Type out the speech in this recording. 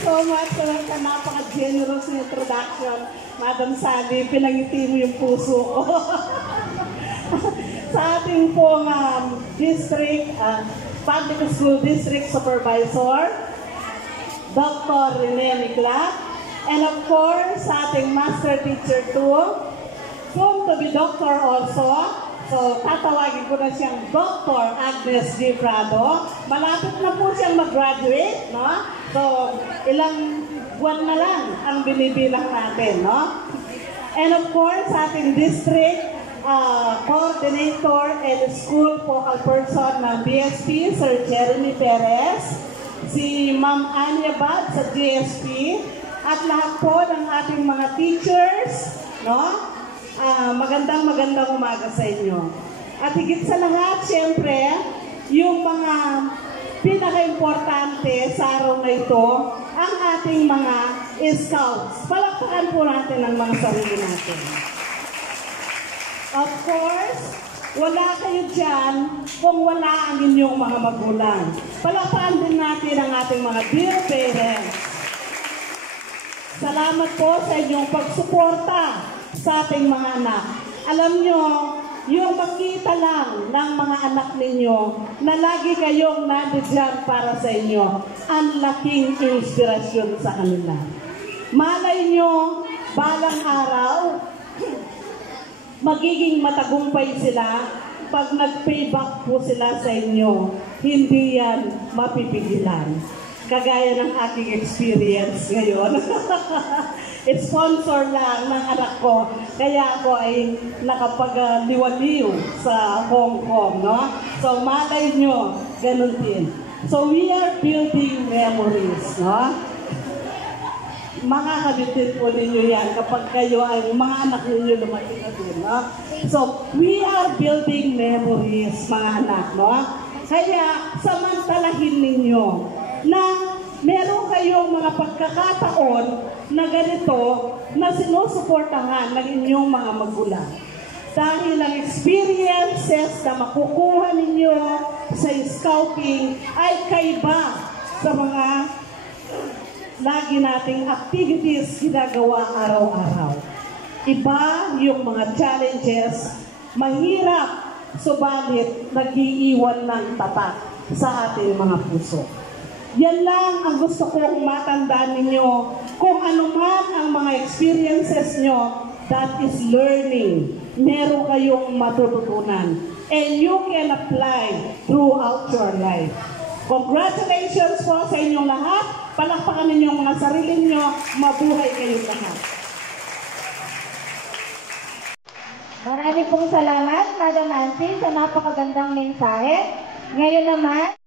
so much sa napaka-generous na introduction. Madam Sally, pinangiti mo yung puso ko. Sa ating pong district, public school district supervisor, Dr. Rene Niclat, and of course, sa ating master teacher too, soon to be doctor also. So, tatawagin ko na siyang Dr. Agnes G. Prado. Malapit na po siyang mag-graduate, no? So, ilang buwan na lang ang binibilang natin, no? And of course, sa ating district coordinator and school focal person ng BSP, Sir Jeremy Perez, si Ma'am Anya Bad sa GSP, at lahat po ng ating mga teachers, no? Magandang umaga sa inyo. At higit sa lahat, siyempre, yung mga pinaka-importante sa araw na ito, ang ating mga scouts. Palakpakan po natin ang mga sarili natin. Of course, wala kayo dyan kung wala ang inyong mga magulang. Palakpakan din natin ang ating mga dear parents. Salamat po sa inyong pagsuporta sa ating mga anak. Alam nyo, yung makita lang ng mga anak ninyo na lagi kayong nandiyan para sa inyo, ang laking inspirasyon sa kanila. Malay nyo, balang araw, magiging matagumpay sila pag nag-payback po sila sa inyo. Hindi yan mapipigilan. Kagaya ng aking experience ngayon. Sponsor lang ng anak ko. Kaya ako ay nakapag-liwaliw sa Hong Kong. No? So malay nyo, ganun din. So we are building memories. No? Makakabitin po ninyo yan kapag kayo ay mga anak ninyo lumaki na din. No? So, we are building memories, mga anak. No? Kaya, samantalahin ninyo na meron kayong mga pagkakataon na ganito na sinusuportahan ng inyong mga magulang. Dahil ang experiences na makukuha ninyo sa scouting ay kaiba sa mga lagi nating activities ginagawa araw-araw. Iba yung mga challenges, mahirap, subalit nag-iiwan ng tatak sa ating mga puso. Yan lang ang gusto kong matandaan ninyo. Kung ano man ang mga experiences nyo, that is learning. Meron kayong matututunan. And you can apply throughout your life. Congratulations po sa inyong lahat. Palakpakan ninyo ang mga sarili nyo. Mabuhay kayong lahat. Maraming pong salamat, Madam Nancy, sa napakagandang mensahe. Ngayon naman,